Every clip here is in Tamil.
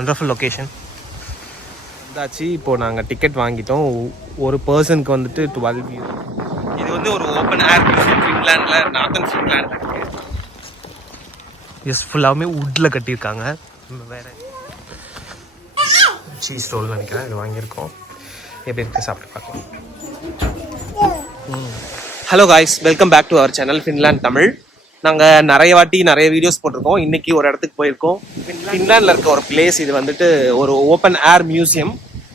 வண்டர்ஃபுல் லொக்கேஷன் வந்தாச்சு. இப்போது நாங்கள் டிக்கெட் வாங்கிட்டோம். ஒரு பர்சனுக்கு வந்துட்டு 12 euro. இது வந்து ஒரு ஓப்பன் ஏர் மியூசியம் ஃபின்லாண்டில், நார்த்தன் ஃபின்லாண்டில் இருக்குது. எஸ், ஃபுல்லாகவுமே வுட்டில் கட்டியிருக்காங்க. வேறு சீஸ் ரோல் நினைக்கிறேன் இது வாங்கியிருக்கோம். எப்படி இருக்குது சாப்பிட்டு பார்க்கலாம். Hello guys, welcome back to our channel Finland Tamil. நாங்கள் நிறைய வாட்டி நிறைய வீடியோஸ் போட்டிருக்கோம். இன்றைக்கி ஒரு இடத்துக்கு போயிருக்கோம். ஃபின்லாண்டில் இருக்க ஒரு பிளேஸ். இது வந்துட்டு ஒரு ஓப்பன் ஏர் மியூசியம்.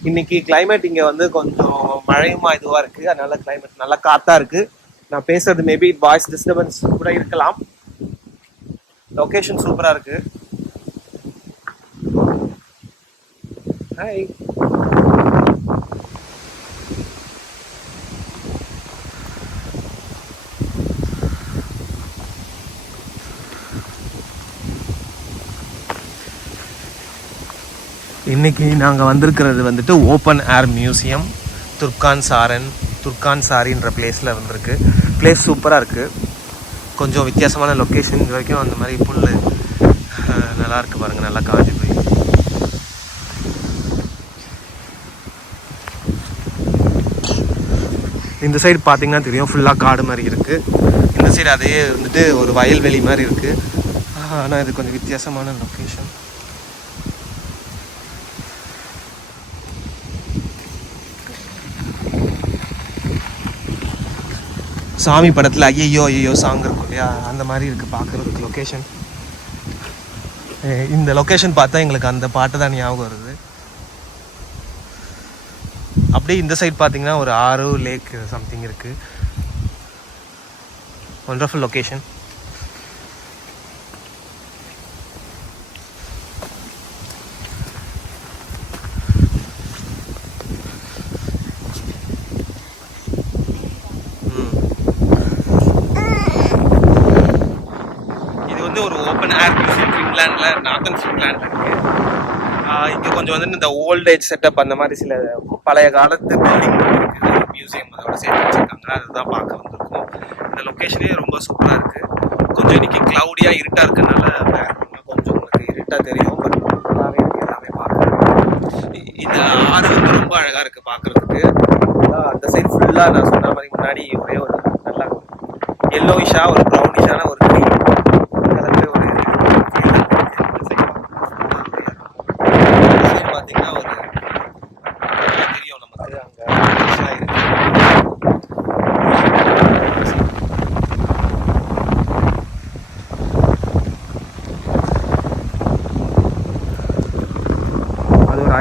இன்றைக்கி கிளைமேட் இங்கே வந்து கொஞ்சம் மழையுமா இதுவாக இருக்குது. அதனால கிளைமேட் நல்லா காற்றா இருக்குது. நான் பேசுறது மேபி வாய்ஸ் டிஸ்டர்பன்ஸ் கூட இருக்கலாம். லொக்கேஷன் சூப்பராக இருக்குது. ஹாய். இன்றைக்கி நாங்கள் வந்திருக்கிறது வந்துட்டு ஓப்பன் ஏர் மியூசியம் துர்கான் சாரின்ற பிளேஸில் வந்திருக்கு. பிளேஸ் சூப்பராக இருக்குது. கொஞ்சம் வித்தியாசமான லொக்கேஷன். இது வரைக்கும் அந்த மாதிரி புல் நல்லா இருக்குது பாருங்கள். நல்லா காஞ்சி போய் இந்த சைடு பார்த்தீங்கன்னா தெரியும், ஃபுல்லாக காடு மாதிரி இருக்குது. இந்த சைடு அதே வந்துட்டு ஒரு வயல்வெளி மாதிரி இருக்குது. ஆனால் இது கொஞ்சம் வித்தியாசமான லொக்கேஷன். சாமி படத்தில் ஐயோ சாங் இருக்கும் இல்லையா, அந்த மாதிரி இருக்குது பார்க்குறதுக்கு லொக்கேஷன். இந்த லொக்கேஷன் பார்த்தா எங்களுக்கு அந்த பாட்டு தான் ஞாபகம் வருது. அப்படியே இந்த சைட் பார்த்தீங்கன்னா ஒரு ஆறு லேக் சம்திங் இருக்குது. Wonderful location. ஒரு ஓப்பன் ஏர் மியூசியம் ஃபின்லாண்டில், நார்த்தன் ஃபின்லாண்டில் இருக்குது. இங்கே கொஞ்சம் வந்து இந்த ஓல்ட் ஏஜ் செட்டப் அந்த மாதிரி சில பழைய காலத்து பில்டிங் இருக்குது. மியூசியம் அதோட சேர்த்து வச்சுருக்காங்க. அதுதான் பார்க்க வந்திருக்கோம். இந்த லொக்கேஷனே ரொம்ப சூப்பராக இருக்குது. கொஞ்சம் இன்றைக்கி க்ளவுடியாக இருட்டாக இருக்கனால கொஞ்சம் உங்களுக்கு இருட்டாக தெரியும். பட் நல்லாவே இருக்குது எல்லாமே பார்க்குறது. இந்த ஆறு வந்து ரொம்ப அழகாக இருக்குது பார்க்குறதுக்கு. அந்த சைடு ஃபுல்லாக நான் சொன்ன மாதிரி முன்னாடி ஒரே ஒரு நல்லா எல்லோயிஷாக ஒரு ப்ரௌனிஷான ஒரு க்ரீன்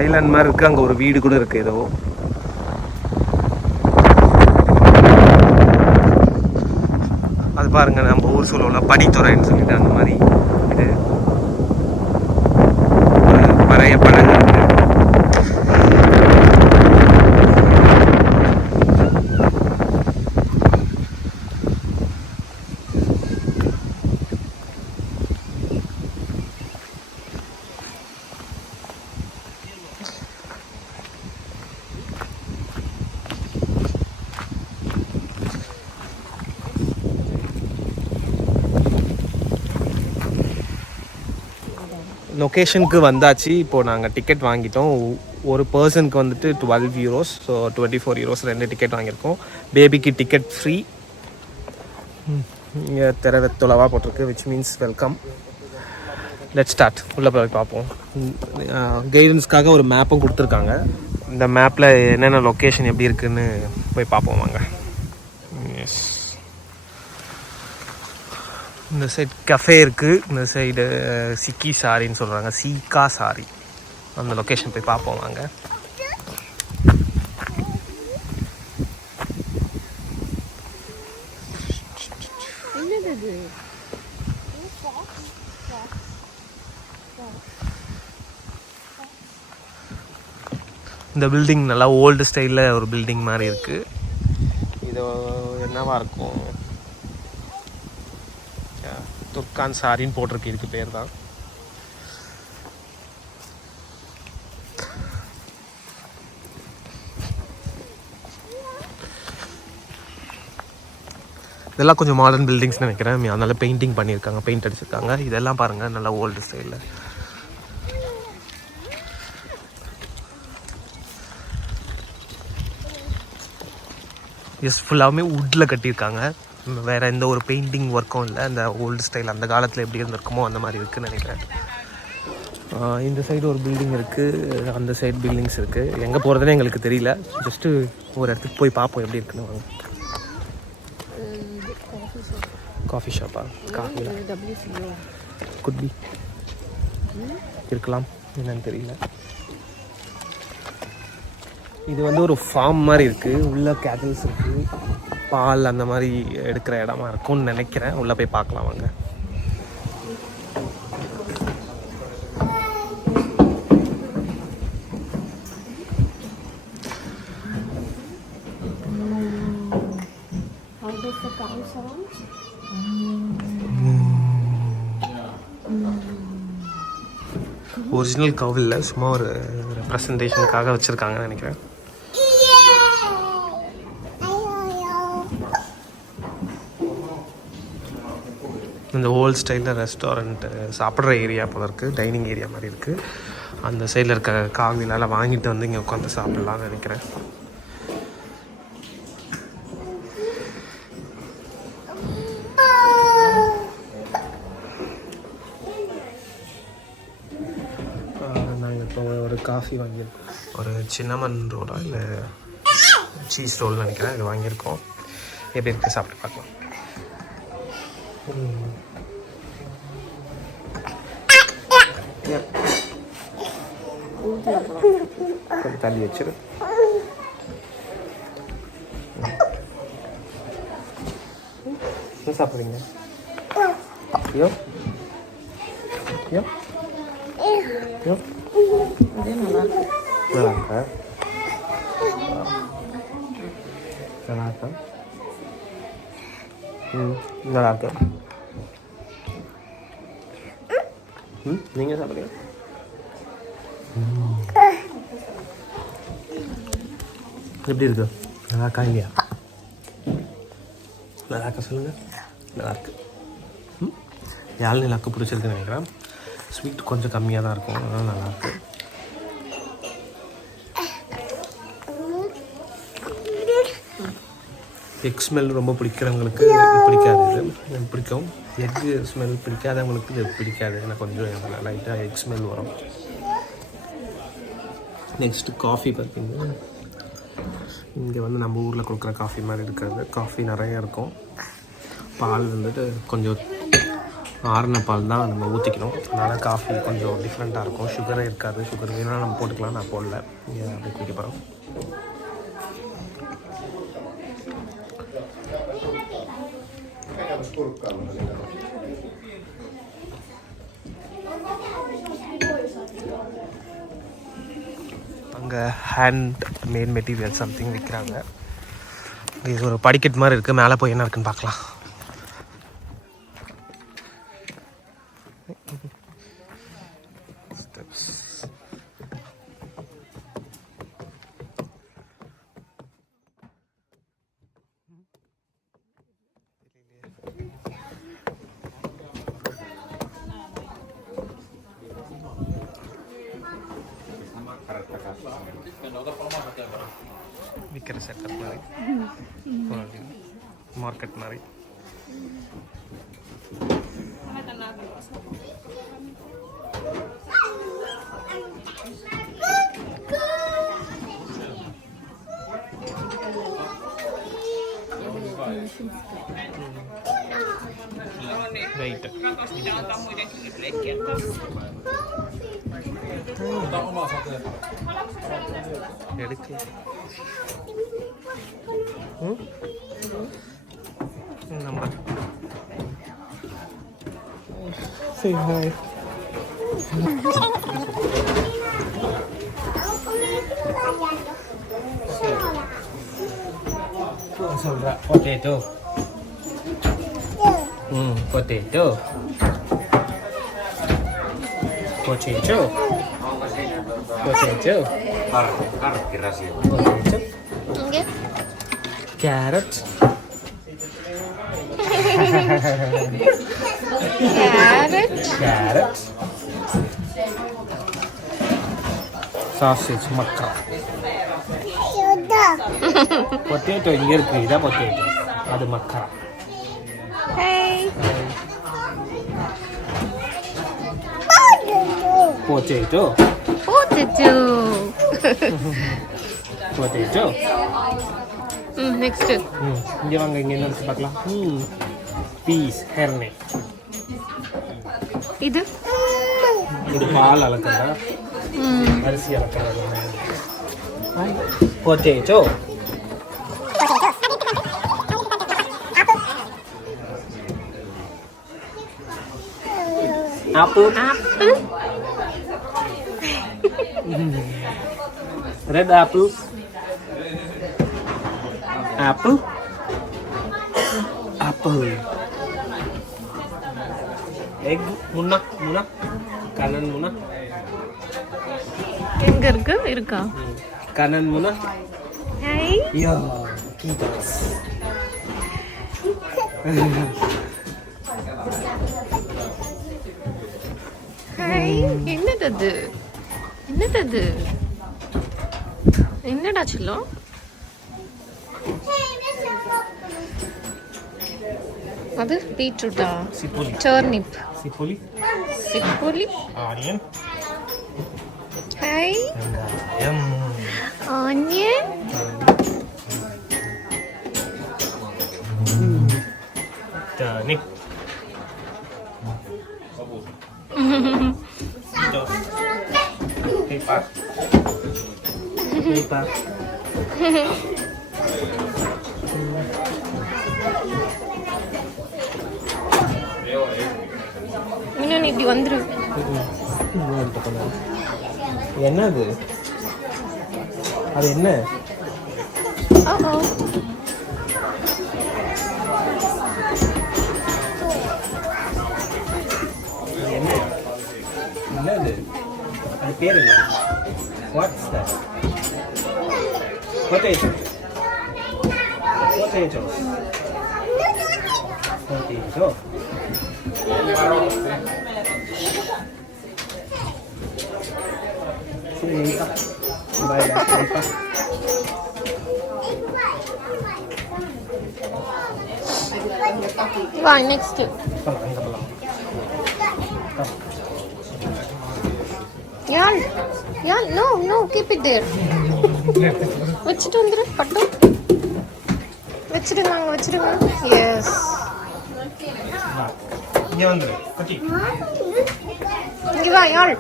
ஐலாண்ட் மாதிரி இருக்குது. அங்கே ஒரு வீடு கூட இருக்குது ஏதோ. அது பாருங்கள், நம்ம ஊர் சொல்லுவோம்ல பனித்துறைன்னு சொல்லிட்டு, அந்த மாதிரி இது பழைய பழங்கள் இருக்குது. லொக்கேஷனுக்கு வந்தாச்சு. இப்போது நாங்கள் டிக்கெட் வாங்கிட்டோம். ஒரு பர்சனுக்கு வந்துட்டு 12 euros, ஸோ 24 euros 2 டிக்கெட் வாங்கியிருக்கோம். பேபிக்கு டிக்கெட் ஃப்ரீ. இங்கே தொலைவாக போட்டிருக்கு, which means welcome. Let start. உள்ளே போய் பார்ப்போம். கைடன்ஸ்க்காக ஒரு மேப்பும் கொடுத்துருக்காங்க. இந்த மேப்பில் என்னென்ன லொக்கேஷன் எப்படி இருக்குதுன்னு போய் பார்ப்போம் வாங்க. எஸ், இந்த சைடு கஃபே இருக்குது. இந்த சைடு சிக்கி சாரின்னு சொல்கிறாங்க, சீக்கா சாரி. அந்த லொக்கேஷன் போய் பார்ப்போம் வாங்க. இந்த பில்டிங் நல்லா ஓல்டு ஸ்டைலில் ஒரு பில்டிங் மாதிரி இருக்குது. இது என்னவா இருக்கும், துர்கான் சாரின்னு போட்டிருக்கு. இதுக்கு பேர் தான். இதெல்லாம் கொஞ்சம் மாடர்ன் பில்டிங்ஸ் நினைக்கிறேன். அதனால பெயிண்டிங் பண்ணியிருக்காங்க, பெயிண்ட் அடிச்சிருக்காங்க. இதெல்லாம் பாருங்கள், நல்லா ஓல்டு ஸ்டைலில். எஸ் ஃபுல்லாகவுமே வுட்டில் கட்டியிருக்காங்க. வேறு எந்த ஒரு பெயிண்டிங் ஒர்க்கும் இல்லை. அந்த ஓல்டு ஸ்டைல் அந்த காலத்தில் எப்படி இருந்திருக்குமோ அந்த மாதிரி இருக்குதுன்னு நினைக்கிறேன். இந்த சைடு ஒரு பில்டிங் இருக்குது, அந்த சைடு பில்டிங்ஸ் இருக்குது. எங்கே போகிறதுனே எங்களுக்கு தெரியல. ஜஸ்ட்டு ஒரு இடத்துக்கு போய் பார்ப்போம் எப்படி இருக்குன்னு. வாங்க. காஃபி ஷாப்பா? காஃபி குட்பி இருக்கலாம், என்னன்னு தெரியல. இது வந்து ஒரு ஃபார்ம் மாதிரி இருக்குது. உள்ள கேட்டல்ஸ் இருக்குது, பால் அந்த மாதிரி எடுக்கிற இடமா இருக்கும்னு நினைக்கிறேன். உள்ளே போய் பார்க்கலாம் வாங்க. ஒரிஜினல் கவ் இல்லை, சும்மா ஒரு ரெப்ரசன்டேஷனுக்காக வச்சுருக்காங்கன்னு நினைக்கிறேன். இந்த ஓல்ட் ஸ்டைலில் ரெஸ்டாரண்ட்டு சாப்பிட்ற ஏரியா போல இருக்குது, டைனிங் ஏரியா மாதிரி இருக்குது. அந்த சைடில் இருக்க காவிலால் வாங்கிட்டு வந்து இங்கே உட்காந்து சாப்பிட்லான்னு நினைக்கிறேன். நாங்கள் இப்போ ஒரு காஃபி வாங்கியிருக்கோம். ஒரு சின்னமன் ரோலா இல்லை சீஸ் ரோல் நினைக்கிறேன். இது வாங்கியிருக்கோம். எப்படி இருக்குது சாப்பிட்டு பார்க்கலாம். கொஞ்சம் தள்ளி வச்சிரு. என்ன சாப்பிட்றீங்க? ஐயோ ஐயோ ஐயோ, நல்லா இருக்கா? நல்லா இருக்கா? நல்லா இருக்கா? நீங்கள் சாப்பிட்றீங்க? எப்படி இருக்கு? நல்லா இருக்கா இல்லையா? நல்லா இருக்கா சொல்லுங்கள். நல்லா இருக்கு. யாழ்னி லக்கு பிடிச்சிருக்குன்னு நினைக்கிறேன். ஸ்வீட் கொஞ்சம் கம்மியாக தான் இருக்கும், அதனால் நல்லாயிருக்கு. எக் ஸ்மெல் ரொம்ப பிடிக்கிறவங்களுக்கு பிடிக்காது, இது பிடிக்கும். எக்கு ஸ்மெல் பிடிக்காதவங்களுக்கு இது பிடிக்காது. எனக்கு கொஞ்சம் லைட்டாக எக் ஸ்மெல் வரும். நெக்ஸ்ட்டு காஃபி பார்த்தீங்கன்னா, இங்கே வந்து நம்ம ஊரில் கொடுக்குற காஃபி மாதிரி இருக்காது. காஃபி நிறையா இருக்கும். பால் வந்துட்டு கொஞ்சம் ஆறின பால் தான் நம்ம ஊற்றிக்கணும். அதனால் காஃபி கொஞ்சம் டிஃப்ரெண்ட்டாக இருக்கும். சுகரே இருக்காது. சுகர் வேணால் நம்ம போட்டுக்கலாம், நான் போடல. இங்கே அப்படியே குடிக்க போகிறோம். அங்கே ஹேண்ட் மேட் மெட்டீரியல் சம்திங் விற்கிறாங்க. இது ஒரு படிக்கட் மாதிரி இருக்குது. மேலே போய் என்ன இருக்குன்னு பார்க்கலாம். விற்கிற செட்டப் மாதிரி, மார்க்கெட் மாதிரி. Right. எடுக்கு. நம்பர். Say hi. சொல்றா potato. Potato. Potato. Potato. Potato. Carrot. Carrot. Sausage makka. Potato இங்க இருக்கு, இதான் பொட்டேட்டோ, அது மக்கா. Potato potato. நெக்ஸ்ட் இங்க வாங்க, இங்க என்ன இருக்கு பார்க்கலாம். பீஸ் ஹெர்னே. இது பால் அளக்கிறதா, அரிசி அளக்கிறதா. Potato. Apple. Red apple. Apple. Egg. Muna. Kanan muna. எங்க இருக்கு? இருக்கா? Kanan muna. Hey. Ya, kitas. Hey, என்னது? என்னடா செல்லம்? அது பீட்ரூட்டா? Sipuli. Turnip. Sipuli. Onion. Hey. Yum. Onion. Turnip. Paper. இன்னும் இப்படி வந்துரு. என்னது அது? என்ன என்னது அது பேர் என்ன? What's that? பொட்டேட்டோ. வா நெக்ஸ்ட். யார் நோ கீப் இட் தேர். வச்சுட்டு வந்துரு பட்டு. வச்சிடுங்க. எஸ். இங்க வந்துரு. கட்டி. இங்க வா யாழ்.